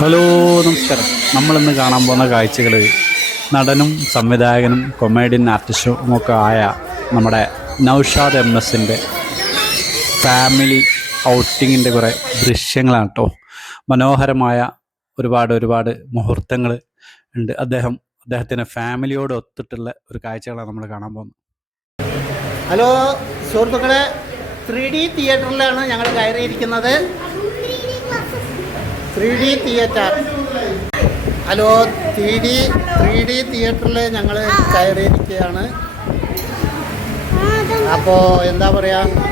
Hello നമസ്കാരം. നമ്മളിന്ന് കാണാൻ പോകുന്ന കാഴ്ചകൾ നടനും സംവിധായകനും കൊമേഡിയൻ ആർട്ടിസ്റ്റും ഒക്കെ ആയ നമ്മുടെ നൗഷാദ് എം എസിന്റെ ഫാമിലി ഔട്ടിങ്ങിന്റെ കുറേ ദൃശ്യങ്ങളാണ് കേട്ടോ മനോഹരമായ ഒരുപാട് ഒരുപാട് മുഹൂർത്തങ്ങൾ ഉണ്ട്. അദ്ദേഹം അദ്ദേഹത്തിന്റെ ഫാമിലിയോട് ഒത്തിട്ടുള്ള ഒരു കാഴ്ചകളാണ് നമ്മൾ കാണാൻ പോകുന്നത്. ഹലോ സുഹൃത്തുക്കളെ ത്രീ ഡി തിയേറ്ററിലാണ് ഞങ്ങൾ കയറിയിരിക്കുന്നത്. Three D theatre. Hello three D three D തിയേറ്ററിൽ ഞങ്ങൾ കയറിയിരിക്കുകയാണ്. അപ്പോൾ എന്താ പറയുക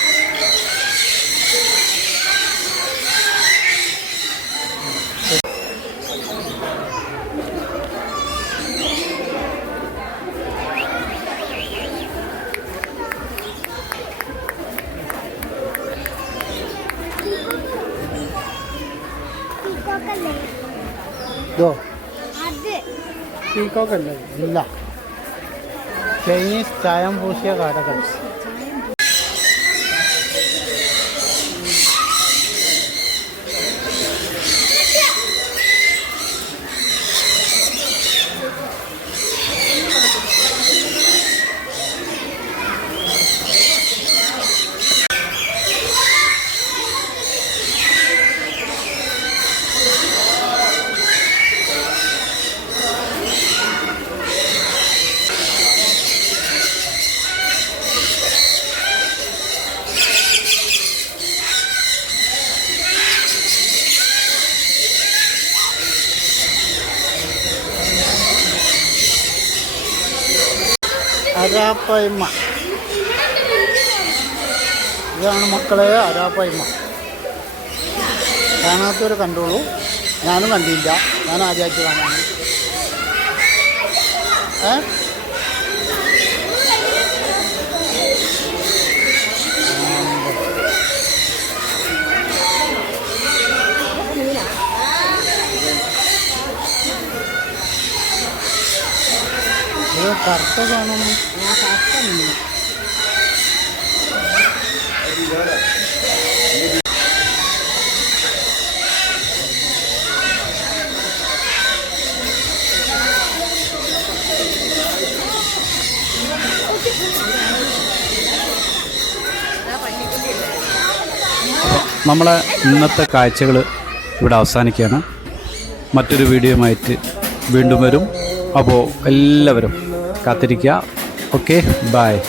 ഇതോ പീക്കോക്ക് അല്ലേ? ഇല്ല. ചൈനീസ് ചായം പൂശിയ കാടകൾ. അരാപ്പയ്മ. ഇതാണ് മക്കളെ അരാപ്പായ്മ. കാണാത്തവരെ കണ്ടോളൂ. ഞാനും കണ്ടില്ല. ഞാൻ ആദ്യമായിട്ട് കാണാൻ ഏ ഇത് കറുത്ത കാണുന്നു നമ്മളെ ഇന്നത്തെ കാഴ്ചകൾ ഇവിടെ അവസാനിക്കുകയാണ്. മറ്റൊരു വീഡിയോയുമായിട്ട് വീണ്ടും വരും. അപ്പോൾ എല്ലാവരും കാത്തിരിക്കുക. Okay bye